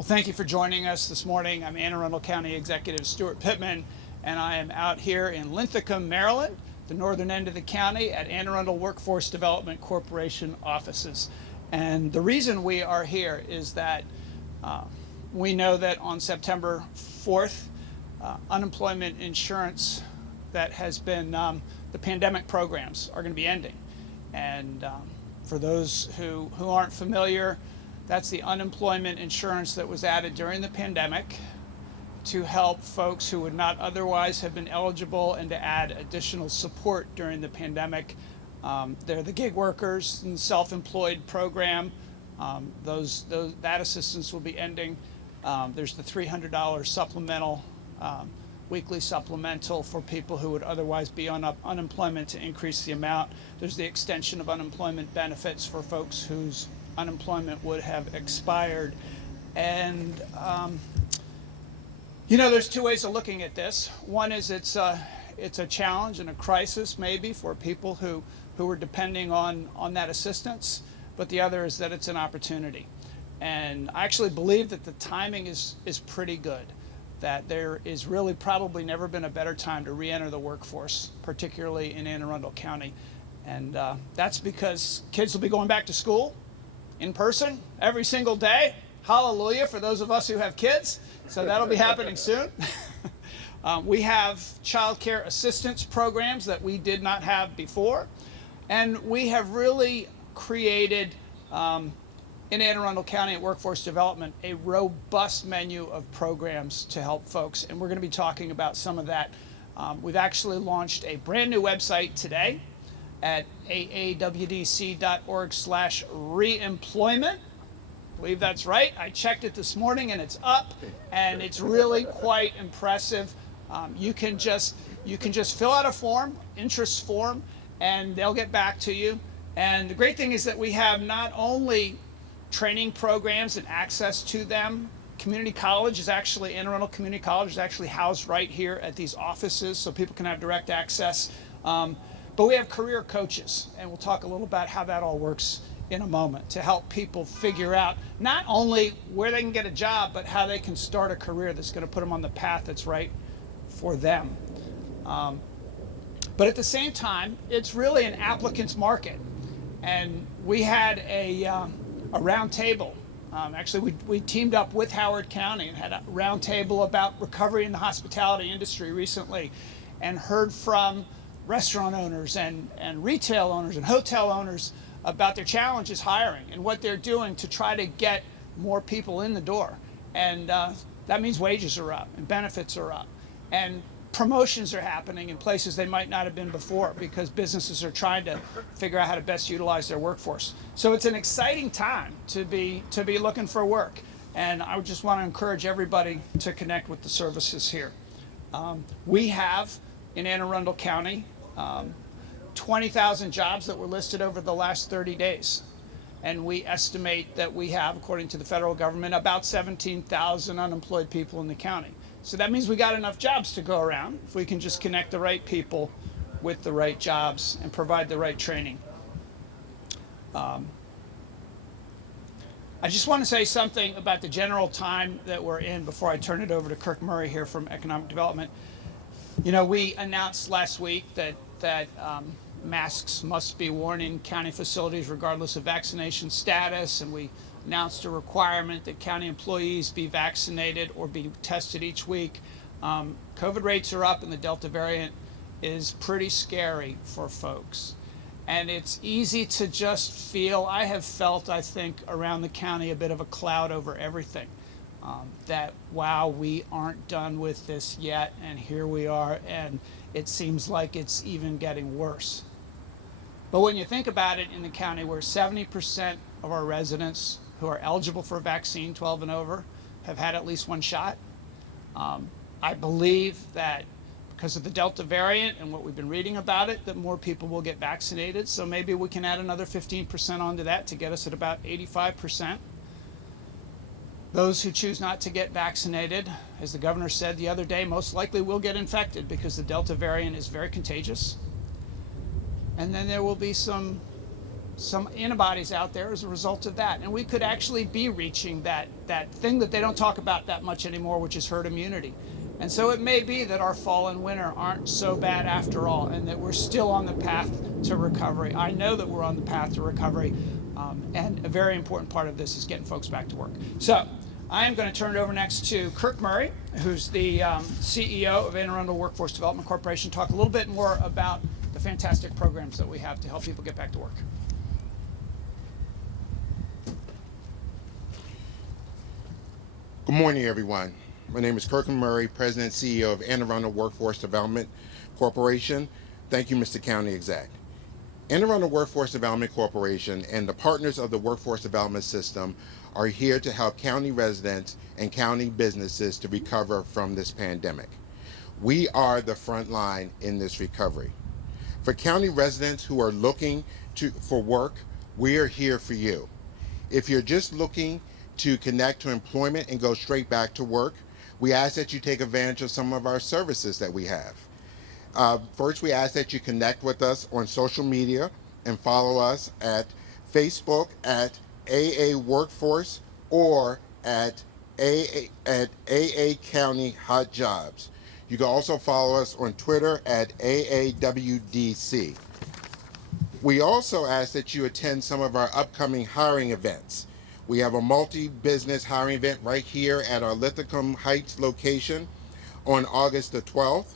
Well, thank you for joining us this morning. I'm Anne Arundel County Executive Stuart Pittman, and I am out here in Linthicum, Maryland, the northern end of the county, at Anne Arundel Workforce Development Corporation offices. And the reason we are here is that we know that on September 4th, unemployment insurance that has been, the pandemic programs are going to be ending. And for those who aren't familiar, that's the unemployment insurance that was added during the pandemic to help folks who would not otherwise have been eligible and to add additional support during the pandemic. They're the gig workers and self-employed program. That assistance will be ending. There's the $300 supplemental, weekly supplemental for people who would otherwise be on unemployment to increase the amount. There's the extension of unemployment benefits for folks whose unemployment would have expired. And there's two ways of looking at this. One is it's a challenge and a crisis maybe for people who are depending on that assistance, but the other is that it's an opportunity. And I actually believe that the timing is pretty good, that there is really probably never been a better time to re-enter the workforce, particularly in Anne Arundel County. And that's because kids will be going back to school in person every single day. Hallelujah for those of us who have kids. So that'll be happening soon. We have child care assistance programs that we did not have before. And we have really created, in Anne Arundel County at Workforce Development, a robust menu of programs to help folks. And we're going to be talking about some of that. We've actually launched a brand new website today at aawdc.org/reemployment. I believe that's right. I checked it this morning and it's up, and it's really quite impressive. You can just fill out a form, interest form, and they'll get back to you. And the great thing is that we have not only training programs and access to them. Community college is actually, Anne Arundel Community College is actually housed right here at these offices, so people can have direct access. But we have career coaches, and we'll talk a little about how that all works in a moment, to help people figure out not only where they can get a job, but how they can start a career that's going to put them on the path that's right for them. But at the same time, it's really an applicant's market. And we had a round table. Actually, we teamed up with Howard County and had a round table about recovery in the hospitality industry recently, and heard from restaurant owners and retail owners and hotel owners about their challenges hiring and what they're doing to try to get more people in the door. And that means wages are up and benefits are up, and promotions are happening in places they might not have been before because businesses are trying to figure out how to best utilize their workforce. So it's an exciting time to be looking for work. And I would just want to encourage everybody to connect with the services here. We have in Anne Arundel County 20,000 jobs that were listed over the last 30 days. And we estimate that we have, according to the federal government, about 17,000 unemployed people in the county. So that means we got enough jobs to go around if we can just connect the right people with the right jobs and provide the right training. I just want to say something about the general time that we're in before I turn it over to Kirk Murray here from Economic Development. We announced last week that masks must be worn in county facilities regardless of vaccination status, and we announced a requirement that county employees be vaccinated or be tested each week. COVID rates are up, and the Delta variant is pretty scary for folks. And it's easy to just feel, I have felt, I think, around the county a bit of a cloud over everything. That, wow, we aren't done with this yet, and here we are, and it seems like it's even getting worse. But when you think about it, in the county where 70% of our residents who are eligible for a vaccine, 12 and over, have had at least one shot, I believe that because of the Delta variant and what we've been reading about it, that more people will get vaccinated. So maybe we can add another 15% onto that to get us at about 85%. Those who choose not to get vaccinated, as the governor said the other day, most likely will get infected because the Delta variant is very contagious. And then there will be some some antibodies out there as a result of that. And we could actually be reaching that thing that they don't talk about that much anymore, which is herd immunity. And so it may be that our fall and winter aren't so bad after all, and that we're still on the path to recovery. I know that we're on the path to recovery, and a very important part of this is getting folks back to work. So I am going to turn it over next to Kirk Murray, who's the CEO of Anne Arundel Workforce Development Corporation, talk a little bit more about the fantastic programs that we have to help people get back to work. Good morning, everyone. My name is Kirk Murray, President and CEO of Anne Arundel Workforce Development Corporation. Thank you, Mr. County Exec. Anne Arundel Workforce Development Corporation and the partners of the workforce development system are here to help county residents and county businesses to recover from this pandemic. We are the front line in this recovery. For county residents who are looking for work, we are here for you. If you're just looking to connect to employment and go straight back to work, we ask that you take advantage of some of our services that we have. First, we ask that you connect with us on social media and follow us at Facebook at AA Workforce or at AA County Hot Jobs. You can also follow us on Twitter at AAWDC. We also ask that you attend some of our upcoming hiring events. We have a multi-business hiring event right here at our Linthicum Heights location on August the 12th.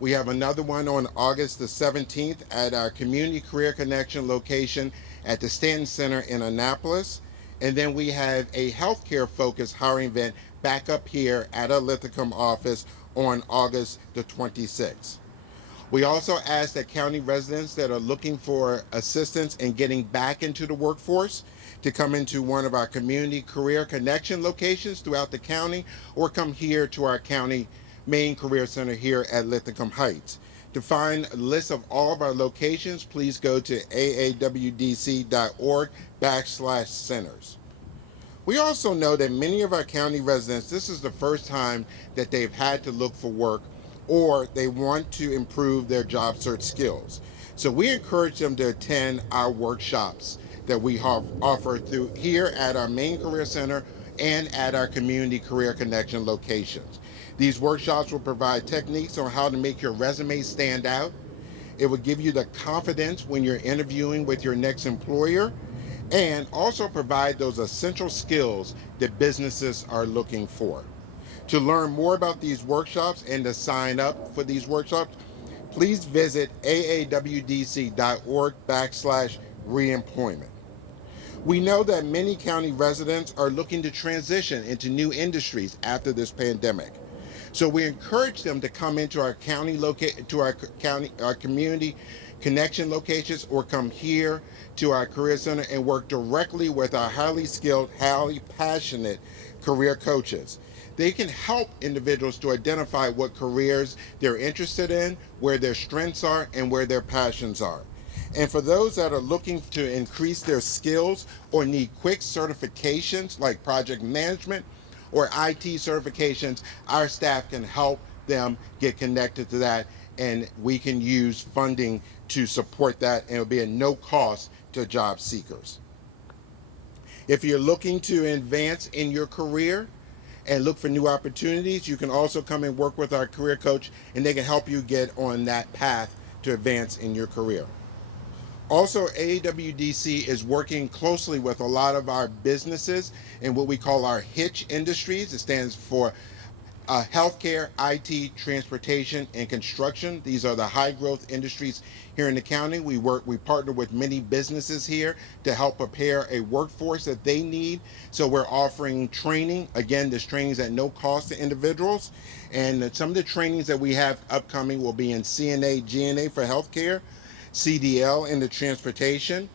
We have another one on August the 17th at our Community Career Connection location at the Stanton Center in Annapolis. And then we have a healthcare focused hiring event back up here at our Linthicum office on August the 26th. We also ask that county residents that are looking for assistance in getting back into the workforce to come into one of our Community Career Connection locations throughout the county, or come here to our county main career center here at Linthicum Heights. To find a list of all of our locations, please go to aawdc.org/centers. We also know that many of our county residents, this is the first time that they've had to look for work, or they want to improve their job search skills. So we encourage them to attend our workshops that we offer through here at our main career center and at our Community Career Connection locations. These workshops will provide techniques on how to make your resume stand out. It will give you the confidence when you're interviewing with your next employer, and also provide those essential skills that businesses are looking for. To learn more about these workshops and to sign up for these workshops, please visit aawdc.org/reemployment. We know that many county residents are looking to transition into new industries after this pandemic. So we encourage them to come into our our community connection locations, or come here to our career center and work directly with our highly skilled, highly passionate career coaches. They can help individuals to identify what careers they're interested in, where their strengths are, and where their passions are. And for those that are looking to increase their skills or need quick certifications like project management or IT certifications, our staff can help them get connected to that, and we can use funding to support that, and it'll be at no cost to job seekers. If you're looking to advance in your career and look for new opportunities, you can also come and work with our career coach, and they can help you get on that path to advance in your career. Also, AWDC is working closely with a lot of our businesses in what we call our HITCH industries. It stands for healthcare, IT, transportation, and construction. These are the high growth industries here in the county. We partner with many businesses here to help prepare a workforce that they need. So we're offering training. Again, this training is at no cost to individuals. And some of the trainings that we have upcoming will be in CNA, GNA for healthcare, CDL in the transportation,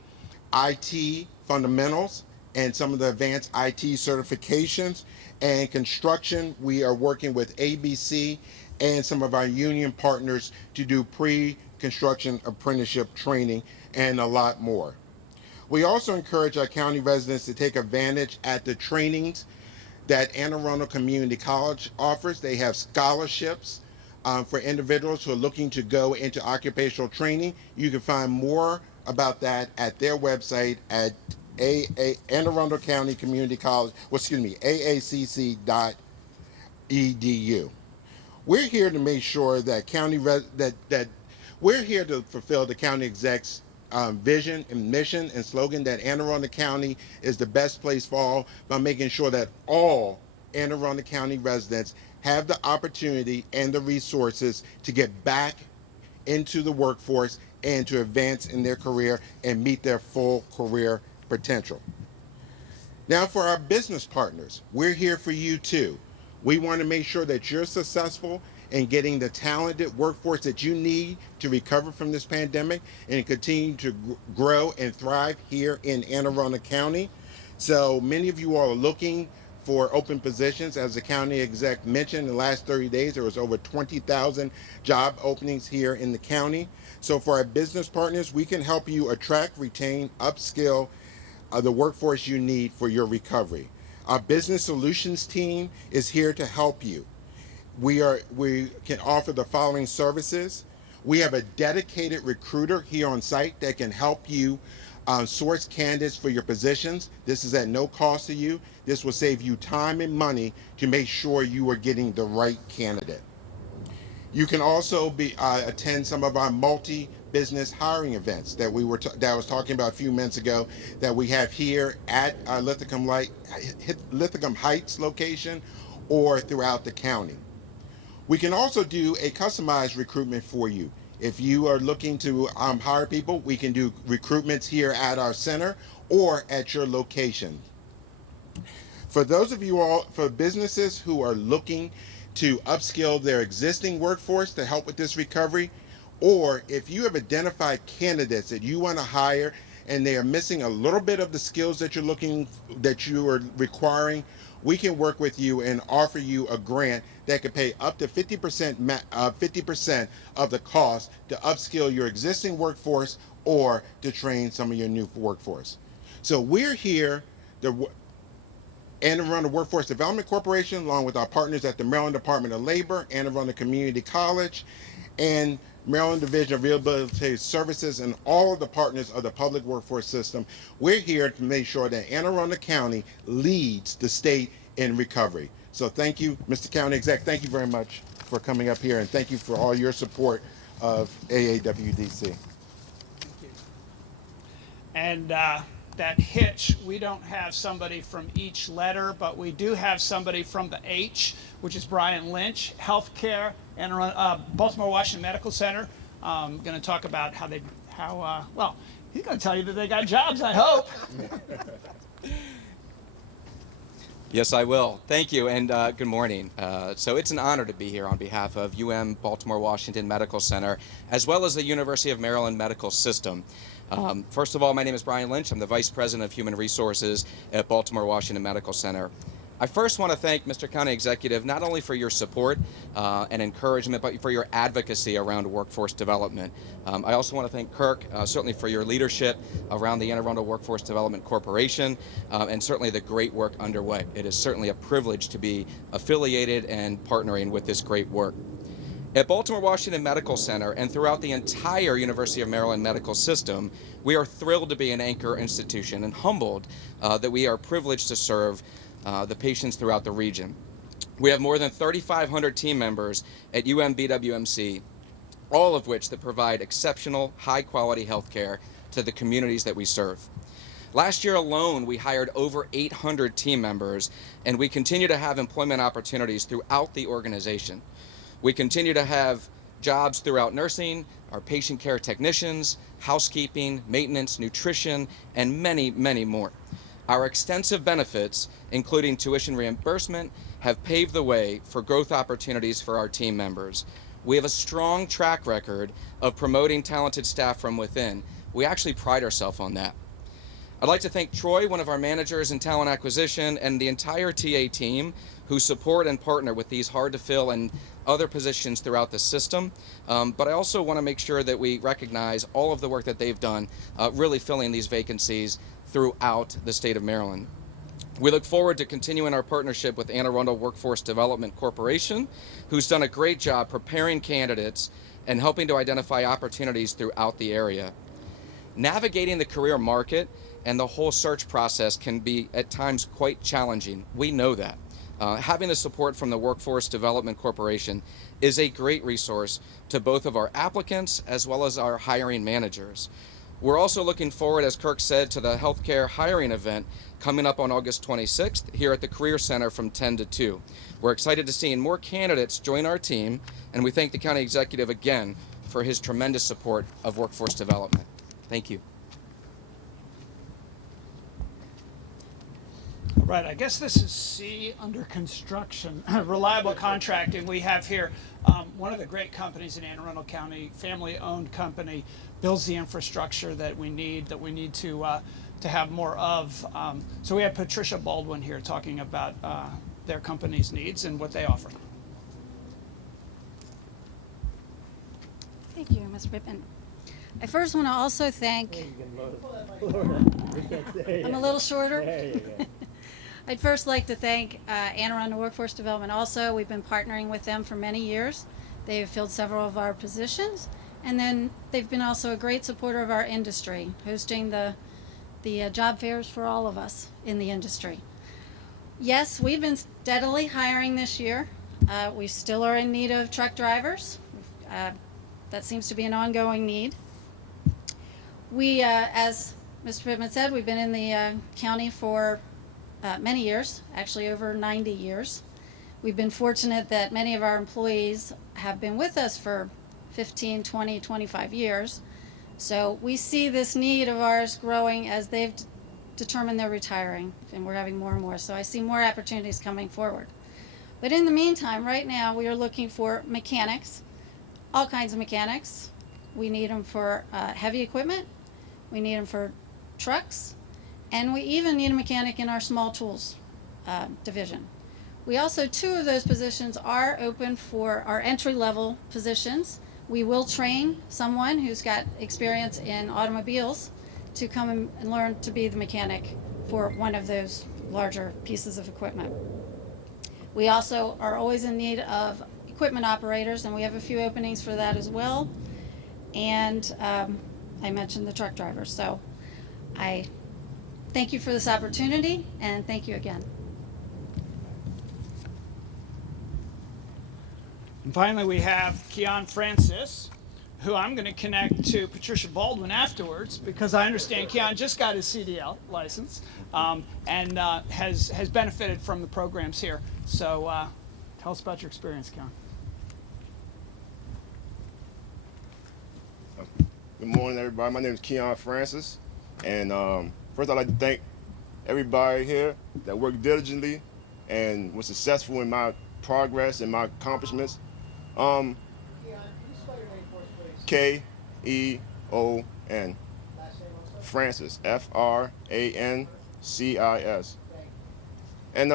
IT fundamentals, and some of the advanced IT certifications. And construction, we are working with ABC and some of our union partners to do pre-construction apprenticeship training and a lot more. We also encourage our county residents to take advantage at the trainings that Anne Arundel Community College offers. They have scholarships for individuals who are looking to go into occupational training. You can find more about that at their website at Anne Arundel County Community College, well, excuse me, aacc.edu. We're here to make sure that that we're here to fulfill the county exec's vision and mission and slogan that Anne Arundel County is the best place for all, by making sure that all Anne Arundel County residents have the opportunity and the resources to get back into the workforce and to advance in their career and meet their full career potential. Now, for our business partners, we're here for you too. We want to make sure that you're successful in getting the talented workforce that you need to recover from this pandemic and continue to grow and thrive here in Anne Arundel County. So many of you all are looking for open positions. As the county exec mentioned, in the last 30 days, there was over 20,000 job openings here in the county. So for our business partners, we can help you attract, retain, upskill the workforce you need for your recovery. Our business solutions team is here to help you. We can offer the following services. We have a dedicated recruiter here on site that can help you source candidates for your positions. This is at no cost to you. This will save you time and money to make sure you are getting the right candidate. You can also attend some of our multi-business hiring events that I was talking about a few minutes ago, that we have here at our Lithicum Heights location or throughout the county. We can also do a customized recruitment for you. If you are looking to hire people, we can do recruitments here at our center or at your location. For those of you all, for businesses who are looking to upskill their existing workforce to help with this recovery, or if you have identified candidates that you want to hire and they are missing a little bit of the skills that you are requiring, we can work with you and offer you a grant that could pay up to 50% of the cost to upskill your existing workforce or to train some of your new workforce. So we're here, the Anne Arundel Workforce Development Corporation, along with our partners at the Maryland Department of Labor, Anne Arundel Community College, and Maryland Division of Rehabilitative Services, and all of the partners of the public workforce system. We're here to make sure that Anne Arundel County leads the state in recovery. So thank you, Mr. County Exec. Thank you very much for coming up here, and thank you for all your support of AAWDC. And that hitch, we don't have somebody from each letter, but we do have somebody from the H, which is Brian Lynch, healthcare, and Baltimore Washington Medical Center. Going to talk about well, he's going to tell you that they got jobs, I hope. Yes, I will. Thank you, and good morning. So it's an honor to be here on behalf of Baltimore Washington Medical Center, as well as the University of Maryland Medical System. First of all, my name is Brian Lynch. I'm the Vice President of Human Resources at Baltimore Washington Medical Center. I first want to thank Mr. County Executive not only for your support and encouragement, but for your advocacy around workforce development. I also want to thank Kirk, certainly for your leadership around the Anne Arundel Workforce Development Corporation, and certainly the great work underway. It is certainly a privilege to be affiliated and partnering with this great work. At Baltimore Washington Medical Center and throughout the entire University of Maryland medical system, we are thrilled to be an anchor institution and humbled that we are privileged to serve the patients throughout the region. We have more than 3,500 team members at BWMC, all of which that provide exceptional, high-quality health care to the communities that we serve. Last year alone, we hired over 800 team members, and we continue to have employment opportunities throughout the organization. We continue to have jobs throughout nursing, our patient care technicians, housekeeping, maintenance, nutrition, and many, many more. Our extensive benefits, including tuition reimbursement, have paved the way for growth opportunities for our team members. We have a strong track record of promoting talented staff from within. We actually pride ourselves on that. I'd like to thank Troy, one of our managers in talent acquisition, and the entire TA team who support and partner with these hard to fill and other positions throughout the system. But I also want to make sure that we recognize all of the work that they've done really filling these vacancies throughout the state of Maryland. We look forward to continuing our partnership with Anne Arundel Workforce Development Corporation, who's done a great job preparing candidates and helping to identify opportunities throughout the area. Navigating the career market and the whole search process can be at times quite challenging. We know that. Having the support from the Workforce Development Corporation is a great resource to both of our applicants as well as our hiring managers. We're also looking forward, as Kirk said, to the healthcare hiring event coming up on August 26th here at the Career Center from 10 to 2. We're excited to see more candidates join our team, and we thank the county executive again for his tremendous support of workforce development. Thank you. All right, I guess this is C under construction, reliable contracting. We have here one of the great companies in Anne Arundel County, family-owned company, builds the infrastructure that we need to have more of. So we have Patricia Baldwin here talking about their company's needs and what they offer. Thank you, Mr. Pittman. I first want to also thank. I'm a little shorter. There you go. I'd first like to thank Anne Arundel Workforce Development also. We've been partnering with them for many years. They have filled several of our positions, and then they've been also a great supporter of our industry, hosting the job fairs for all of us in the industry. Yes, we've been steadily hiring this year. We still are in need of truck drivers. That seems to be an ongoing need. We, as Mr. Pittman said, we've been in the county for many years, actually over 90 years. We've been fortunate that many of our employees have been with us for 15, 20, 25 years. So we see this need of ours growing as they've determined they're retiring, and we're having more and more. So I see more opportunities coming forward. But in the meantime, right now, we are looking for mechanics, all kinds of mechanics. We need them for heavy equipment. We need them for trucks. And we even need a mechanic in our small tools division. We also, 2 of those positions are open for our entry-level positions. We will train someone who's got experience in automobiles to come and learn to be the mechanic for one of those larger pieces of equipment. We also are always in need of equipment operators, and we have a few openings for that as well. And I mentioned the truck drivers. So I thank you for this opportunity, and thank you again. And finally, we have Keon Francis, who I'm going to connect to Patricia Baldwin afterwards, because I understand Keon just got his CDL license and has benefited from the programs here. So tell us about your experience, Keon. Good morning, everybody. My name is Keon Francis, and first I'd like to thank everybody here that worked diligently and was successful in my progress and my accomplishments. Keon, can you spell your name for us, please? Keon. Last name also? Francis, Francis. Thank you. And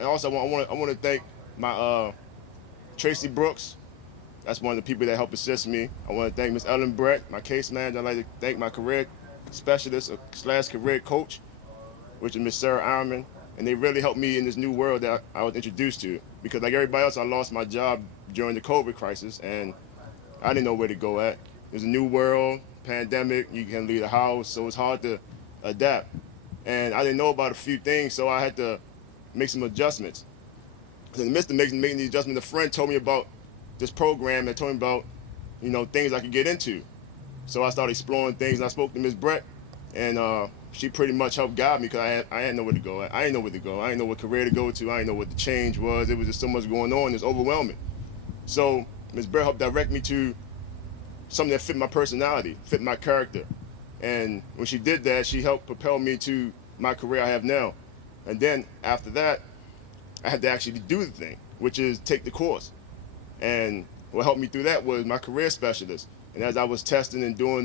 also I want to thank my Tracy Brooks. That's one of the people that helped assist me. I want to thank Ms. Ellen Brett, my case manager. I'd like to thank my career specialist / career coach, which is Ms. Sarah Ironman. And they really helped me in this new world that I was introduced to. Because like everybody else, I lost my job during the COVID crisis, and I didn't know where to go at. There's a new world, pandemic, you can't leave the house, so it's hard to adapt. And I didn't know about a few things, so I had to make some adjustments. So in the midst of making the adjustment, a friend told me about this program and told me about, things I could get into. So I started exploring things, and I spoke to Ms. Brett, and she pretty much helped guide me, because I didn't know where to go. I didn't know where to go. I didn't know what career to go to. I didn't know what the change was. It was just so much going on. It's overwhelming. So Ms. Brett helped direct me to something that fit my personality, fit my character. And when she did that, she helped propel me to my career I have now. And then after that, I had to actually do the thing, which is take the course. And what helped me through that was my career specialist. And as I was testing and doing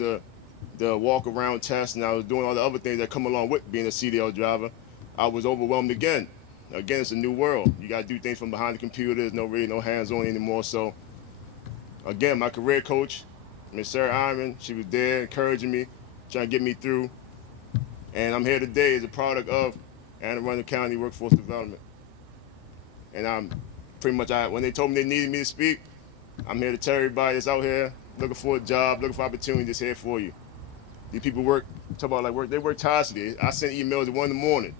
the walk-around test, and I was doing all the other things that come along with being a CDL driver, I was overwhelmed again. Again, it's a new world. You got to do things from behind the computer. There's no hands-on anymore. So, again, my career coach, Ms. Sarah Ironman, she was there encouraging me, trying to get me through. And I'm here today as a product of Anne Arundel County Workforce Development. And I'm pretty much, when they told me they needed me to speak, I'm here to tell everybody that's out here looking for a job, looking for opportunities, here for you. These people talk about like work, they work tirelessly. I send emails at 1 in the morning.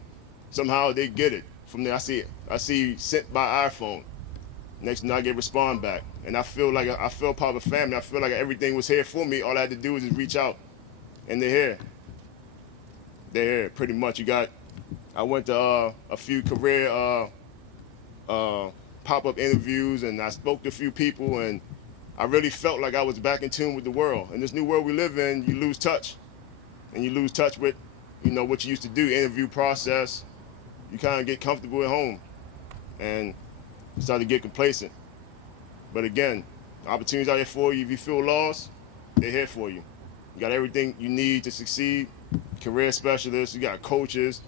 Somehow they get it. From there, I see sent by iPhone. Next thing I get respond back. And I feel like I feel part of a family. I feel like everything was here for me. All I had to do was just reach out. And they're here. They're here, pretty much. I went to a few career pop-up interviews, and I spoke to a few people, and I really felt like I was back in tune with the world. In this new world we live in, you lose touch. And you lose touch with, what you used to do, interview process. You kind of get comfortable at home and start to get complacent. But again, opportunities out there for you. If you feel lost, they're here for you. You got everything you need to succeed. Career specialists, you got coaches.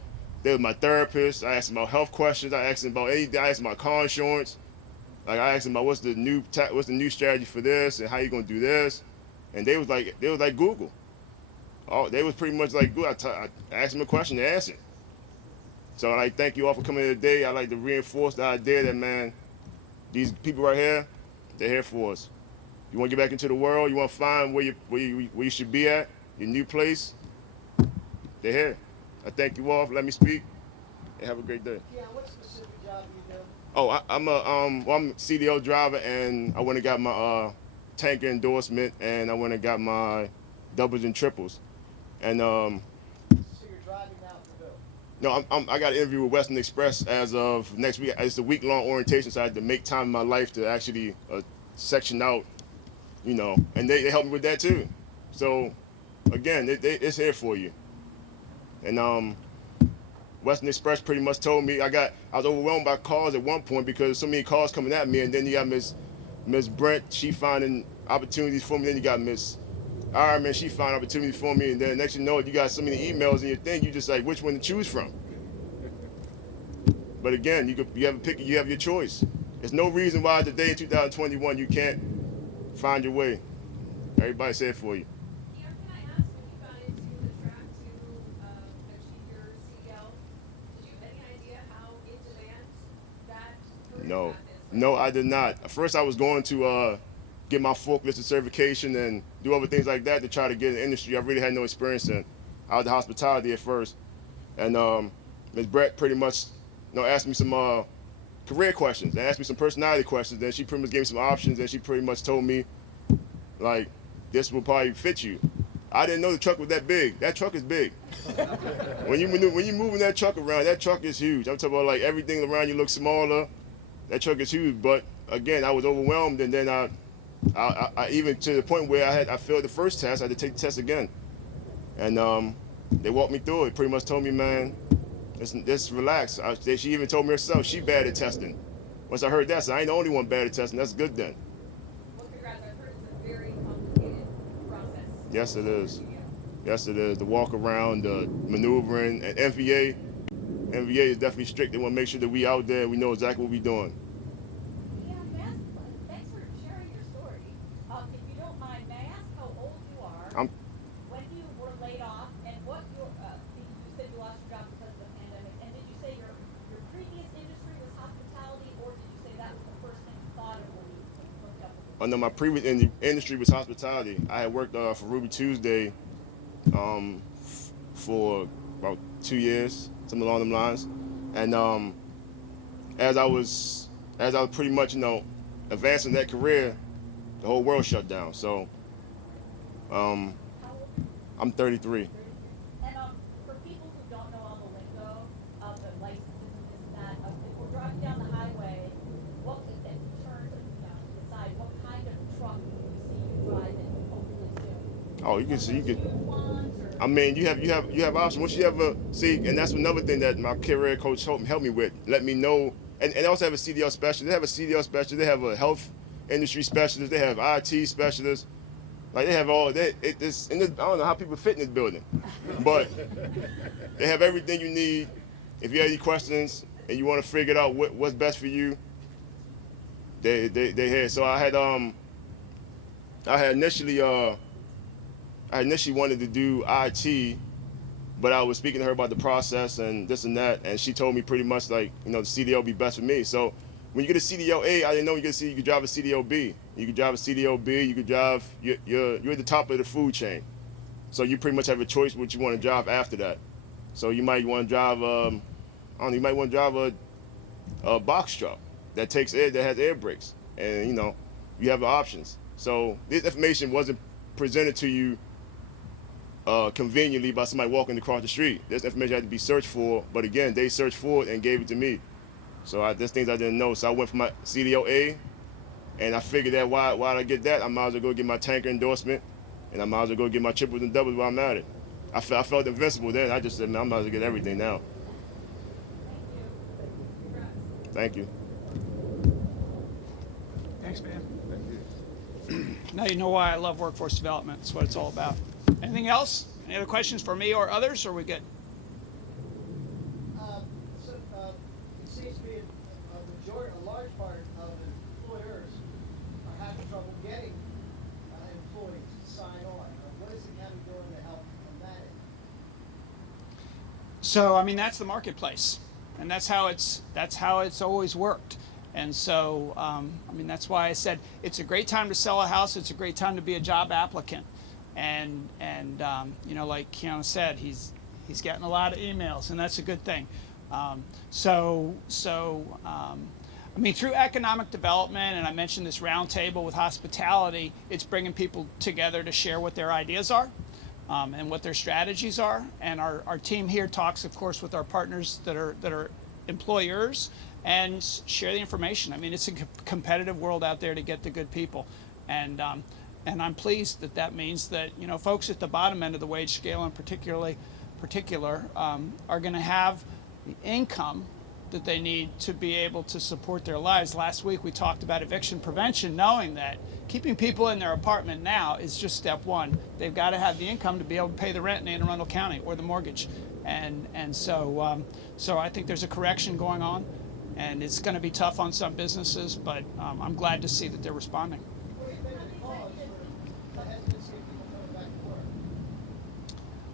They were my therapists. I asked them about health questions. I asked them about anything. I asked them about car insurance. Like I asked them about what's the new strategy for this and how you gonna do this. And they was like Google. Oh, they was pretty much like Google. I asked them a question, they answered. So I like thank you all for coming here today. I like to reinforce the idea that, man, these people right here, they're here for us. You want to get back into the world? You want to find where you should be at, your new place? They're here. I thank you all for letting me speak, and have a great day. Yeah, what specific job do you do? Oh, I'm a CDL driver, and I went and got my tanker endorsement, and I went and got my doubles and triples, and So you're driving now for Bill? no, I got an interview with Western Express as of next week. It's a week-long orientation, so I had to make time in my life to actually section out, and they helped me with that too. So, again, it's here for you. And Western Express pretty much told me I was overwhelmed by calls at one point because so many calls coming at me, and then you got Miss Brent, she finding opportunities for me. Then you got Miss Ironman, she found opportunities for me, and then next you know it, you got so many emails in your thing, you just like which one to choose from. But again, you have a pick, you have your choice. There's no reason why today in 2021 you can't find your way. Everybody said it for you. Yeah, can I ask, when you got into the track to achieve your CDL, did you have any idea how in demand that career No, path is? no, I did not. At first, I was going to get my forklift certification and do other things like that to try to get in the industry. I really had no experience in. I was in hospitality at first, and Ms. Brett pretty much, asked me some career questions. And asked me some personality questions. Then she pretty much gave me some options, and she pretty much told me, like, this will probably fit you. I didn't know the truck was that big. That truck is big. when you moving that truck around, that truck is huge. I'm talking about like everything around you looks smaller. That truck is huge. But again, I was overwhelmed, and then I even to the point where I failed the first test. I had to take the test again, and they walked me through it. Pretty much told me, man, just relax. She even told me herself she bad at testing. Once I heard that, so I ain't the only one bad at testing. That's good then. Well, congrats, I've heard it's a very complicated process. Yes, it is. Yes, it is. The walk around, the maneuvering, and NVA is definitely strict. They want to make sure that we out there, we know exactly what we're doing. Yeah, thanks for sharing your story. If you don't mind, may I ask how old you are? When you were laid off, and what you said you lost your job because of the pandemic, and did you say your previous industry was hospitality, or did you say that was the first thing you thought of when you looked up? No, my previous industry was hospitality. I had worked for Ruby Tuesday for about 2 years, something along them lines. And as I was pretty much, advancing that career, the whole world shut down. So How old? I'm 33. And for people who don't know all the lingo of the licenses and this and that, if we're driving down the highway, what in terms of decide what kind of truck do we see you driving hopefully soon? Oh, you can see, Huge ones or I mean, you have options. Once you have and that's another thing that my career coach helped me with. Let me know, and they also have a CDL specialist. They have a CDL specialist. They have a health industry specialist. They have IT specialists. Like they have all that. I don't know how people fit in this building, but they have everything you need. If you have any questions and you want to figure out what's best for you, they here. So I initially wanted to do IT, but I was speaking to her about the process and this and that, and she told me pretty much like, the CDL would be best for me. So when you get a CDL A, I didn't know you could drive a CDL B. You could drive a CDL B, you could drive, you're at the top of the food chain. So you pretty much have a choice what you want to drive after that. So you might want to drive, I don't know, you might want to drive a box truck that takes air, that has air brakes, and you have options. So this information wasn't presented to you conveniently by somebody walking across the street. This information had to be searched for, but again, they searched for it and gave it to me. So there's things I didn't know. So I went for my CDLA, and I figured that why I get that, I might as well go get my tanker endorsement, and I might as well go get my triples and doubles while I'm at it. I felt invincible then. I just said, man, I might as well get everything now. Thank you. Thanks, man. Now you know why I love workforce development. It's what it's all about. Anything else? Any other questions for me or others, or are we good? It seems to be a large part of employers are having trouble getting employees to sign on. What is the county doing to help on that end? So I mean that's the marketplace, and that's how it's always worked. And so I mean that's why I said it's a great time to sell a house. It's a great time to be a job applicant. And like Keanu said, he's getting a lot of emails, and that's a good thing. I mean, through economic development, and I mentioned this roundtable with hospitality, it's bringing people together to share what their ideas are and what their strategies are. And our team here talks, of course, with our partners that are employers and share the information. I mean, it's a competitive world out there to get the good people, and I'm pleased that means that folks at the bottom end of the wage scale, in particular, are going to have the income that they need to be able to support their lives. Last week we talked about eviction prevention, knowing that keeping people in their apartment now is just step one. They've got to have the income to be able to pay the rent in Anne Arundel County or the mortgage, and so I think there's a correction going on, and it's going to be tough on some businesses, but I'm glad to see that they're responding.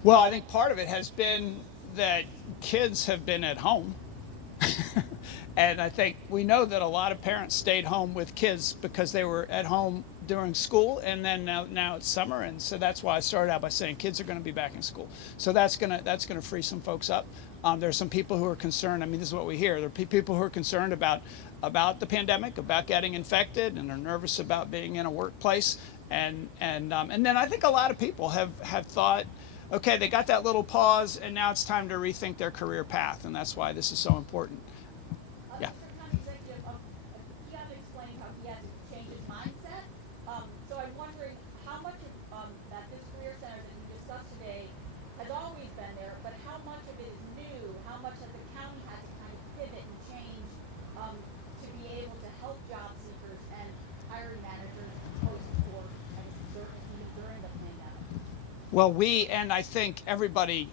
Well, I think part of it has been that kids have been at home. And I think we know that a lot of parents stayed home with kids because they were at home during school, and then now it's summer, and so that's why I started out by saying kids are going to be back in school. So that's gonna free some folks up. There's some people who are concerned. I mean, this is what we hear. There are people who are concerned about the pandemic, about getting infected, and are nervous about being in a workplace. And then I think a lot of people have thought, okay, they got that little pause, and now it's time to rethink their career path, and that's why this is so important. Yeah. Mr. County Executive, he had to explain how he had to change his mindset. So I'm wondering how much of that this career center that you discussed today has always been there, but how much of it is new? How much has the county had to kind of pivot and change to be able to help job seekers and hiring managers post-war and during the pandemic? Well, and I think everybody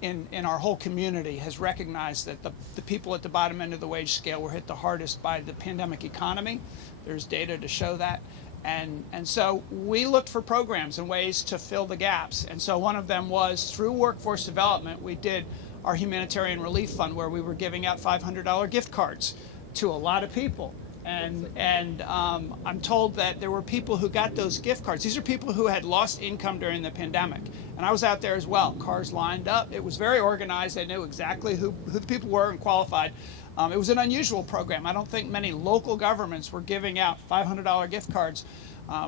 in our whole community has recognized that the people at the bottom end of the wage scale were hit the hardest by the pandemic economy. There's data to show that. And so we looked for programs and ways to fill the gaps. And so one of them was through workforce development, we did our humanitarian relief fund, where we were giving out $500 gift cards to a lot of people. And I'm told that there were people who got those gift cards. These are people who had lost income during the pandemic. And I was out there as well. Cars lined up. It was very organized. I knew exactly who the people were and qualified. It was an unusual program. I don't think many local governments were giving out $500 gift cards.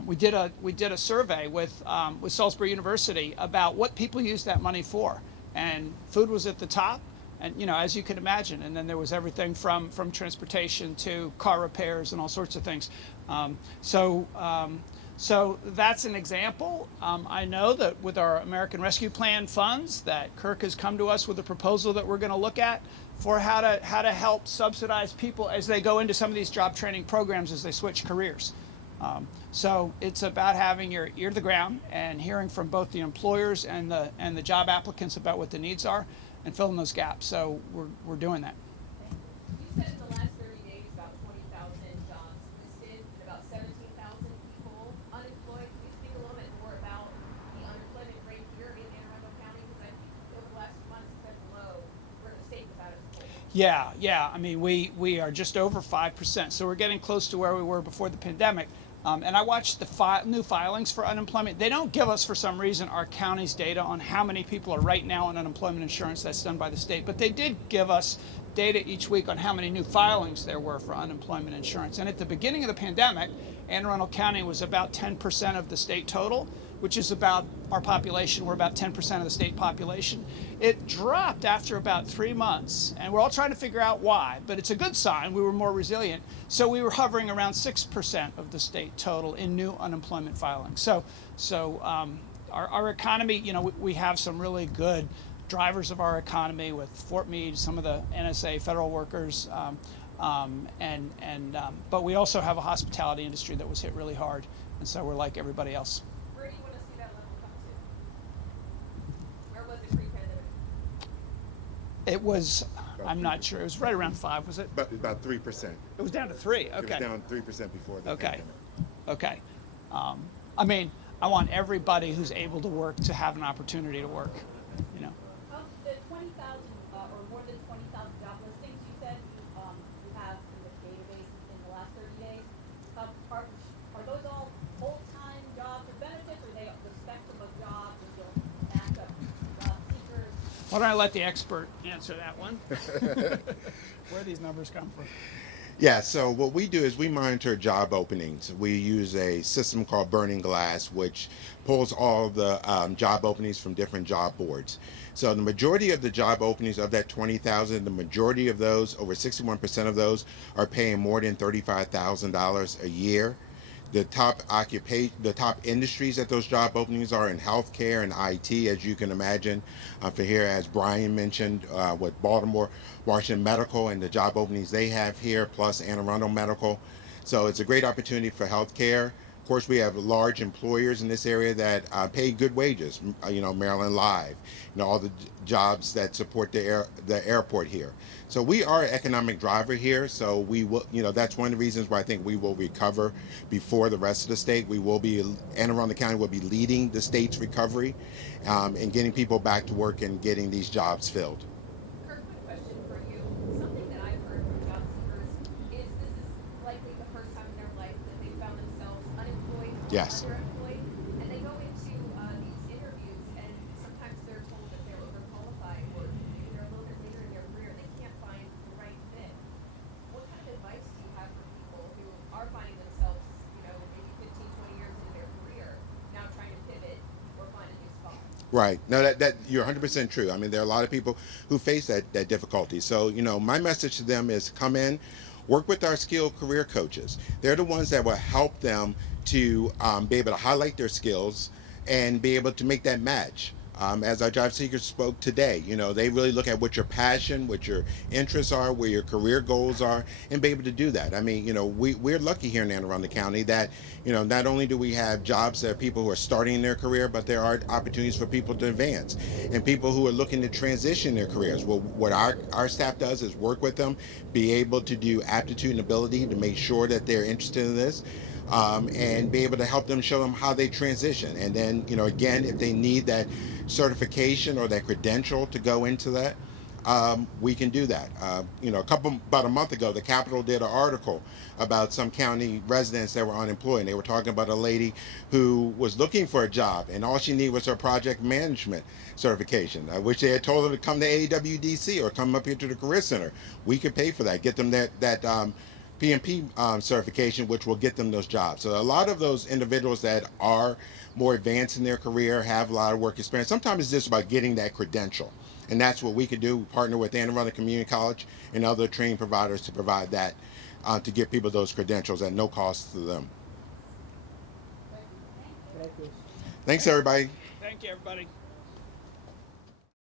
We did a survey with Salisbury University about what people used that money for. And food was at the top. And as you can imagine, and then there was everything from transportation to car repairs and all sorts of things. So that's an example. I know that with our American Rescue Plan funds, that Kirk has come to us with a proposal that we're going to look at for how to help subsidize people as they go into some of these job training programs as they switch careers. So it's about having your ear to the ground and hearing from both the employers and the job applicants about what the needs are, and filling those gaps. So we're doing that. You said in the last 30 days about 20,000 jobs listed and about 17,000 people unemployed. Can you speak a little bit more about the unemployment rate here in Anne Arundel County? Because I think over the last few months it's been below where the state was at as a whole. Yeah. I mean, we are just over 5%. So we're getting close to where we were before the pandemic. And I watched the new filings for unemployment. They don't give us, for some reason, our county's data on how many people are right now on unemployment insurance. That's done by the state. But they did give us data each week on how many new filings there were for unemployment insurance. And at the beginning of the pandemic, Anne Arundel County was about 10% of the state total, which is about our population. We're about 10% of the state population. It dropped after about 3 months, and we're all trying to figure out why, but it's a good sign. We were more resilient. So we were hovering around 6% of the state total in new unemployment filings. Our economy, you know, we have some really good drivers of our economy with Fort Meade, some of the NSA federal workers, but we also have a hospitality industry that was hit really hard, and so we're like everybody else. Where do you want to see that level come to? Where was it pre-pandemic? It was, I'm not sure, it was right around 5, was it? But about 3%. It was down to 3, okay. It was down 3% before the Okay. pandemic. Okay. I mean, I want everybody who's able to work to have an opportunity to work, you know. Of the 20,000, or more than 20,000 job listings you said you have in the database in the last 30 days, are those all full-time jobs or benefits, or are they the spectrum of jobs and you'll match up job seekers? Why don't I let the expert answer that one? Where these numbers come from? Yeah, so what we do is we monitor job openings. We use a system called Burning Glass, which pulls all the job openings from different job boards. So the majority of the job openings of that 20,000, the majority of those, over 61% of those, are paying more than $35,000 a year. The top industries that those job openings are in healthcare and IT, as you can imagine. For here, as Brian mentioned, with Baltimore, Washington Medical and the job openings they have here, plus Anne Arundel Medical. So it's a great opportunity for healthcare. Of course, we have large employers in this area that pay good wages. You know, Maryland Live, you know, all the jobs that support the airport here. So we are an economic driver here. So we will, you know, that's one of the reasons why I think we will recover before the rest of the state. Anne Arundel County will be leading the state's recovery and getting people back to work and getting these jobs filled. Kirk, quick question for you. Something that I've heard from job seekers is this is likely the first time in their life that they found themselves unemployed or Yes. underemployed, and they go into these interviews, and sometimes they're told that they're overqualified, or maybe they're a little bit later in their career, they can't find the right fit. What kind of advice do you have for people who are finding themselves, you know, maybe 15, 20 years into their career, now trying to pivot or find a new spot? Right. No, that you're 100% true. I mean, there are a lot of people who face that difficulty. So, you know, my message to them is come in, work with our skilled career coaches. They're the ones that will help them to be able to highlight their skills and be able to make that match. As our job seekers spoke today, you know, they really look at what your passion, what your interests are, where your career goals are, and be able to do that. I mean, you know, we're lucky here in Anne Arundel County that, you know, not only do we have jobs that people who are starting their career, but there are opportunities for people to advance and people who are looking to transition their careers. Well, what our staff does is work with them, be able to do aptitude and ability to make sure that they're interested in this. And be able to help them, show them how they transition. And then, you know, again, if they need that certification or that credential to go into that, we can do that. You know, about a month ago, the Capitol did an article about some county residents that were unemployed. And they were talking about a lady who was looking for a job, and all she needed was her project management certification. I wish they had told her to come to AWDC or come up here to the Career Center. We could pay for that, get them that PMP certification, which will get them those jobs. So a lot of those individuals that are more advanced in their career, have a lot of work experience, sometimes it's just about getting that credential. And that's what we can do. We partner with Anne Arundel Community College and other training providers to provide that, to give people those credentials at no cost to them. Thank you. Thanks, everybody. Thank you, everybody.